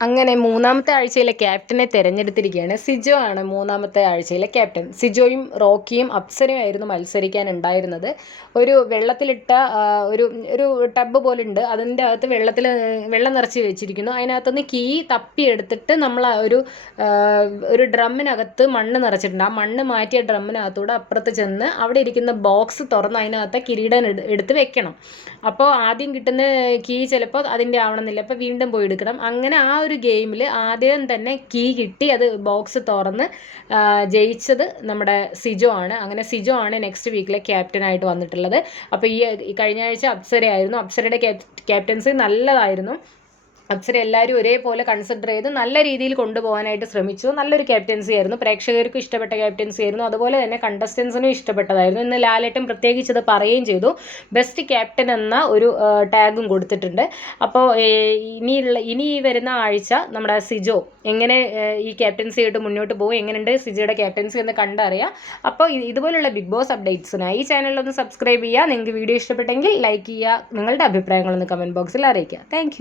അങ്ങനെ മൂന്നാമത്തെ ആഴ്ചയിലെ ക്യാപ്റ്റനെ തിരഞ്ഞെടുത്തിരിക്കുകയാണ്. സിജോ ആണ് മൂന്നാമത്തെ ആഴ്ചയിലെ ക്യാപ്റ്റൻ. സിജോയും റോക്കിയും അപ്സരയും മത്സരിക്കാൻ ഉണ്ടായിരുന്നത്. ഒരു വെള്ളത്തിലിട്ട ഒരു ഒരു ടബ് പോലെ ഉണ്ട് അതിന്റെ അകത്ത് വെള്ളത്തിൽ വെള്ളം നിറച്ച് വെച്ചിരിക്കുന്നു. അതിനകത്തുനിന്ന് കീ തപ്പിയെടുത്തിട്ട് നമ്മൾ ഒരു ഒരു ഡ്രമ്മിനകത്ത് മണ്ണ് നിറച്ചിട്ടുണ്ട്. ആ മണ്ണ് മാറ്റിയ ഡ്രമ്മിനകത്തൂടെ അപ്പുറത്ത് ചെന്ന് അവിടെ ഇരിക്കുന്ന ബോക്സ് തുറന്ന് അതിനകത്ത് കിരീടം എടു- എടുത്ത് വെക്കണം. അപ്പോൾ ആദ്യം കിട്ടുന്ന കീ ചിലപ്പോൾ അതിന്റെ ആവണമെന്നില്ല. അപ്പോൾ വീണ്ടും പോയി എടുക്കണം. അങ്ങനെ ആ ഒരു ഗെയിമിൽ ആദ്യം തന്നെ കീ കിട്ടി അത് ബോക്സ് തുറന്ന് ജയിച്ചത് നമ്മുടെ സിജോ ആണ്. അങ്ങനെ സിജോ ആണ് നെക്സ്റ്റ് വീക്കിലെ ക്യാപ്റ്റനായിട്ട് വന്നിട്ടുള്ളത്. അപ്പോൾ ഈ കഴിഞ്ഞ ആഴ്ച അപ്സരയായിരുന്നു. അപ്സരയുടെ ക്യാപ്റ്റൻസി നല്ലതായിരുന്നു. അപ്സര എല്ലാവരും ഒരേപോലെ കൺസിഡർ ചെയ്ത് നല്ല രീതിയിൽ കൊണ്ടുപോകാനായിട്ട് ശ്രമിച്ചു. നല്ലൊരു ക്യാപ്റ്റൻസി ആയിരുന്നു. പ്രേക്ഷകർക്കും ഇഷ്ടപ്പെട്ട ക്യാപ്റ്റൻസി ആയിരുന്നു. അതുപോലെ തന്നെ കണ്ടസ്റ്റൻസിനും ഇഷ്ടപ്പെട്ടതായിരുന്നു. ഇന്ന് ലാലേട്ടൻ പ്രത്യേകിച്ച് ഇത് പറയുകയും ചെയ്തു. ബെസ്റ്റ് ക്യാപ്റ്റൻ എന്ന ഒരു ടാഗും കൊടുത്തിട്ടുണ്ട്. അപ്പോൾ ഇനിയുള്ള ഇനി വരുന്ന ആഴ്ച നമ്മുടെ സിജോ എങ്ങനെ ഈ ക്യാപ്റ്റൻസി ആയിട്ട് മുന്നോട്ട് പോകും എങ്ങനെയുണ്ട് സിജോയുടെ ക്യാപ്റ്റൻസി എന്ന് കണ്ടറിയാം. അപ്പോൾ ഇതുപോലുള്ള ബിഗ് ബോസ് അപ്ഡേറ്റ്സിനായി ഈ ചാനലൊന്ന് സബ്സ്ക്രൈബ് ചെയ്യുക. നിങ്ങൾക്ക് വീഡിയോ ഇഷ്ടപ്പെട്ടെങ്കിൽ ലൈക്ക് ചെയ്യുക. നിങ്ങളുടെ അഭിപ്രായങ്ങളൊന്ന് കമന്റ് ബോക്സിൽ അറിയിക്കുക. താങ്ക്